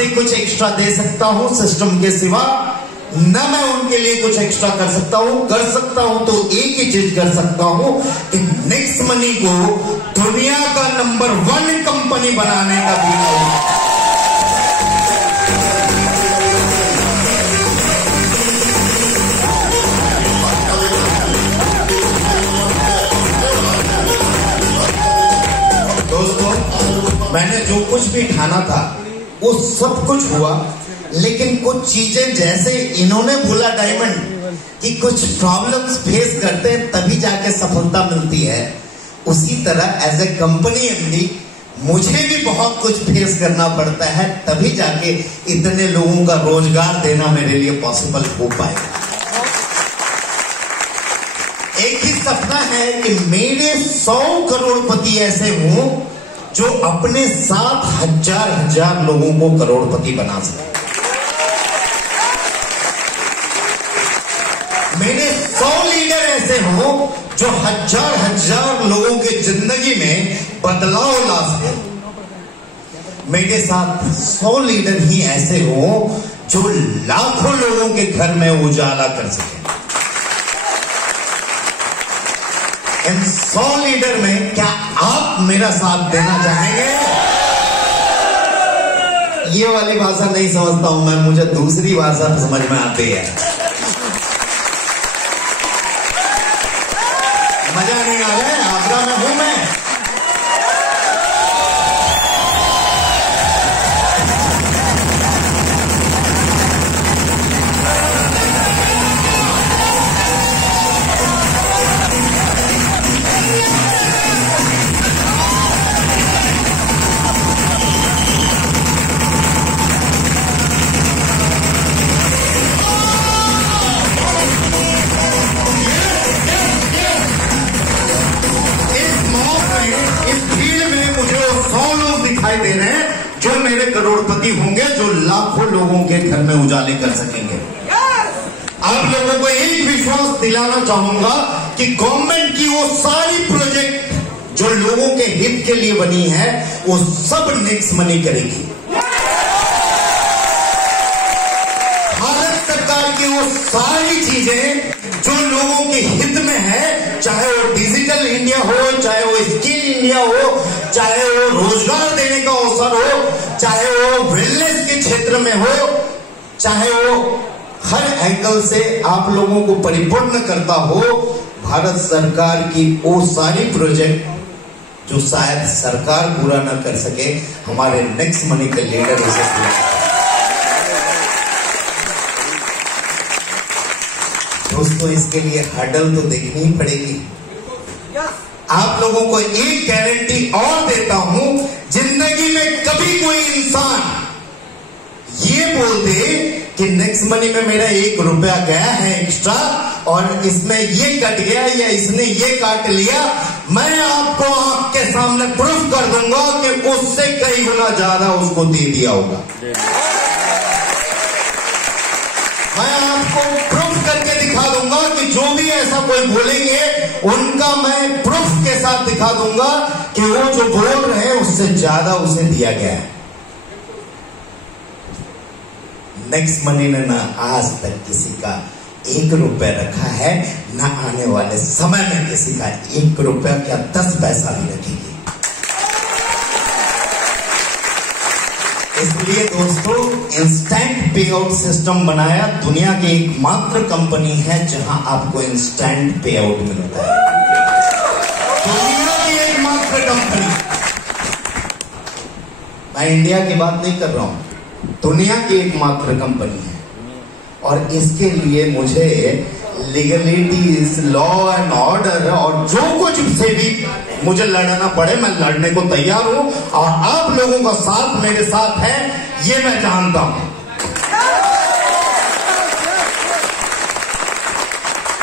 से कुछ एक्स्ट्रा दे सकता हूं सिस्टम के सिवा, न मैं उनके लिए कुछ एक्स्ट्रा कर सकता हूं तो एक ही चीज कर सकता हूं कि नेक्स्ट मनी को दुनिया का नंबर 1 कंपनी बनाने का भी। मैंने जो कुछ भी ठाना था वो सब कुछ हुआ, लेकिन कुछ चीजें जैसे इन्होंने बोला डायमंड कि कुछ प्रॉब्लम्स फेस करते हैं तभी जाके सफलता मिलती है, उसी तरह एज ए कंपनी एमडी मुझे भी बहुत कुछ फेस करना पड़ता है तभी जाके इतने लोगों का रोजगार देना मेरे लिए पॉसिबल हो पाएगा। एक ही सपना है कि मेरे 100 करोड़पति ऐसे हों जो अपने साथ हजार लोगों को करोड़पति बना सके। मेरे 100 लीडर ऐसे हों जो हजार लोगों के जिंदगी में बदलाव ला सके। मेरे साथ 100 लीडर ही ऐसे हों जो लाखों लोगों के घर में उजाला कर सके। इन 100 लीडर में क्या आप मेरा साथ देना चाहेंगे? ये वाली भाषा नहीं समझता हूं मैं, मुझे दूसरी भाषा समझ में आती है। मजा नहीं आ रहा है? आगरा में हूं मैं। दे रहे हैं जो मेरे करोड़पति होंगे, जो लाखों लोगों के घर में उजाले कर सकेंगे। आप लोगों को एक विश्वास दिलाना चाहूंगा कि गवर्नमेंट की वो सारी प्रोजेक्ट जो लोगों के हित के लिए बनी है वो सब नेक्स्ट मनी करेगी। भारत सरकार की वो सारी चीजें जो लोगों के हित में है, चाहे वो डिजिटल इंडिया हो, चाहे वो स्किल इंडिया हो, चाहे वो रोजगार देने का अवसर हो, चाहे वो वेलनेस के क्षेत्र में हो, चाहे वो हर एंगल से आप लोगों को परिपूर्ण करता हो, भारत सरकार की वो सारी प्रोजेक्ट जो शायद सरकार पूरा न कर सके, हमारे नेक्स्ट मनी के लीडर उसे पूरा। दोस्तों, इसके लिए हर्डल तो देखनी ही पड़ेगी। आप लोगों को एक गारंटी और देता हूं, जिंदगी में कभी कोई इंसान ये बोल दे कि नेक्स्ट मनी में मेरा 1 रुपया गया है एक्स्ट्रा और इसमें ये कट गया या इसने ये काट लिया, मैं आपको आपके सामने प्रूफ कर दूंगा कि उससे कई गुना ज्यादा उसको दे दिया होगा। मैं आपको प्रूफ करके दिखा दूंगा कि जो भी ऐसा कोई बोलेंगे उनका मैं प्रूफ के साथ दिखा दूंगा कि वो जो बोल रहे हैं उससे ज्यादा उसे दिया गया है। नेक्स्ट मनी ने ना आज तक किसी का 1 रुपया रखा है, ना आने वाले समय में किसी का 1 रुपया क्या 10 पैसा भी रखेगी। इसलिए दोस्तों, इंस्टेंट पे आउट सिस्टम बनाया, दुनिया की एकमात्र कंपनी है जहां आपको इंस्टेंट पे आउट मिलता है। दुनिया की एकमात्र कंपनी, मैं इंडिया की बात नहीं कर रहा हूं, दुनिया की एकमात्र कंपनी है। और इसके लिए मुझे लीगलिटीज, लॉ एंड ऑर्डर और जो कुछ से भी मुझे लड़ना पड़े, मैं लड़ने को तैयार हूं। और आप लोगों का साथ मेरे साथ है, ये मैं जानता हूं।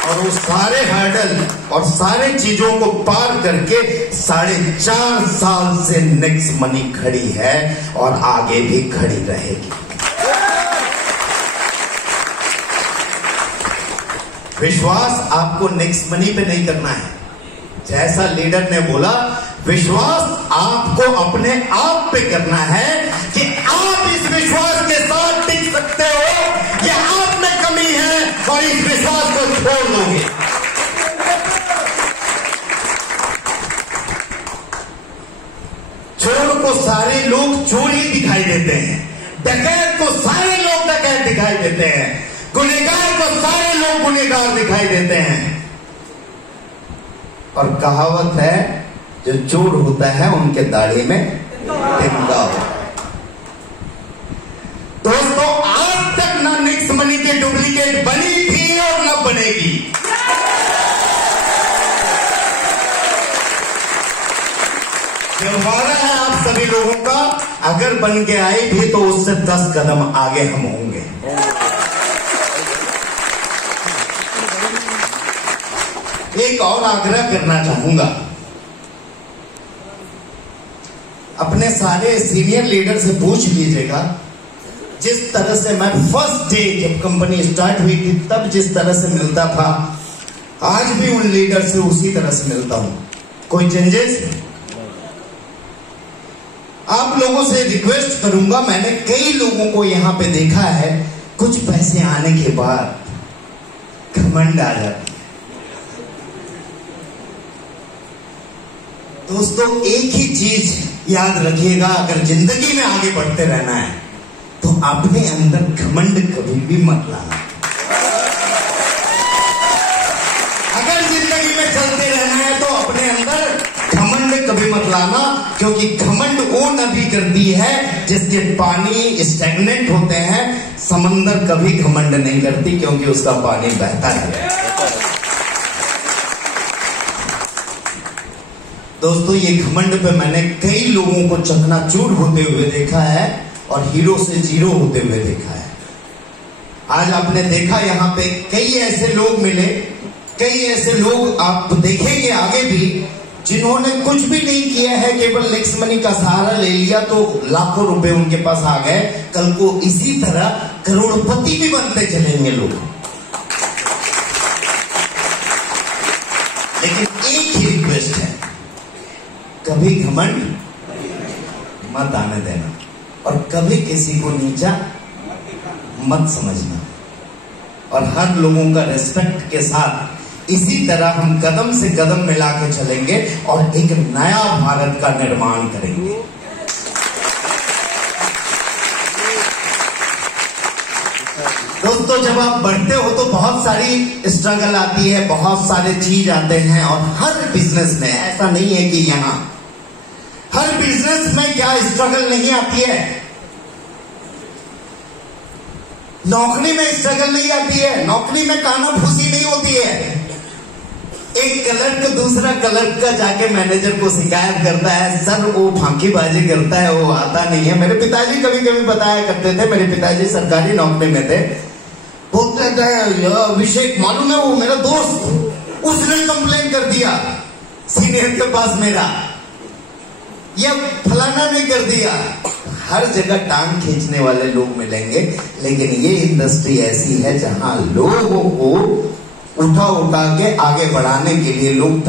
और वो सारे हर्डल और सारे चीजों को पार करके 4.5 साल से नेक्स्ट मनी खड़ी है और आगे भी खड़ी रहेगी। विश्वास आपको नेक्स्ट मनी पे नहीं करना है, जैसा लीडर ने बोला, विश्वास आपको अपने आप पे करना है कि आप इस विश्वास चोर ही दिखाई देते हैं, डकैत को सारे लोग डकैत दिखाई देते हैं, गुनहगार को सारे लोग गुनहगार दिखाई देते हैं। और कहावत है, जो चोर होता है उनके दाढ़ी में तिनका होता है। दोस्तों, आज तक ना निक्स मनी की डुप्लीकेट बनी थी और ना बनेगी। वादा है आप सभी लोगों का, अगर बन के आई भी तो उससे 10 कदम आगे हम होंगे। एक और आग्रह करना चाहूंगा, अपने सारे सीनियर लीडर से पूछ लीजिएगा, जिस तरह से मैं फर्स्ट डे जब कंपनी स्टार्ट हुई थी तब जिस तरह से मिलता था, आज भी उन लीडर से उसी तरह से मिलता हूं। कोई चेंजेस? आप लोगों से रिक्वेस्ट करूंगा, मैंने कई लोगों को यहां पे देखा है, कुछ पैसे आने के बाद घमंड आ जाती है। दोस्तों, एक ही चीज याद रखिएगा, अगर जिंदगी में आगे बढ़ते रहना है तो अपने अंदर घमंड कभी भी मत लाना। अगर जिंदगी में चलते रहना है तो अपने अंदर घमंड कभी मत लाना, क्योंकि घमंड वो नदी करती है जिसके पानी स्टैग्नेंट होते हैं। समंदर कभी घमंड नहीं करती, क्योंकि उसका पानी बहता है। दोस्तों, ये घमंड पे मैंने कई लोगों को चकनाचूर होते हुए देखा है और हीरो से जीरो होते हुए देखा है। आज आपने देखा यहाँ पे कई ऐसे लोग मिले, कई ऐसे लोग आप देखेंगे आगे भी, जिन्होंने कुछ भी नहीं किया है, केवल निक्स मनी का सहारा ले लिया तो लाखों रुपए उनके पास आ गए। कल को इसी तरह करोड़पति भी बनते चलेंगे लोग। लेकिन एक ही रिक्वेस्ट है, कभी घमंड मत आने देना और कभी किसी को नीचा मत समझना, और हर लोगों का रिस्पेक्ट के साथ इसी तरह हम कदम से कदम मिला के चलेंगे और एक नया भारत का निर्माण करेंगे। दोस्तों, जब आप बढ़ते हो तो बहुत सारी स्ट्रगल आती है, बहुत सारे चीज आते हैं, और हर बिजनेस में ऐसा नहीं है कि यहाँ हर बिजनेस में क्या स्ट्रगल नहीं आती है। नौकरी में स्ट्रगल नहीं आती है, नौकरी में काना फूसी नहीं होती है। एक क्लर्क दूसरा क्लर्क का जाके मैनेजर को शिकायत करता है, सर वो फांकीबाजी करता है, वो आता नहीं है। मेरे पिताजी कभी कभी बताया करते थे, मेरे पिताजी सरकारी नौकरी में थे, बोलते थे, अभिषेक मालूम है वो मेरा दोस्त, उसने कंप्लेन कर दिया सीनियर के पास मेरा, या फलाना ने कर दिया। हर जगह टांग खींचने वाले लोग मिलेंगे, लेकिन ये इंडस्ट्री ऐसी है जहां लोगों को उठा उठा के आगे बढ़ाने के लिए लोग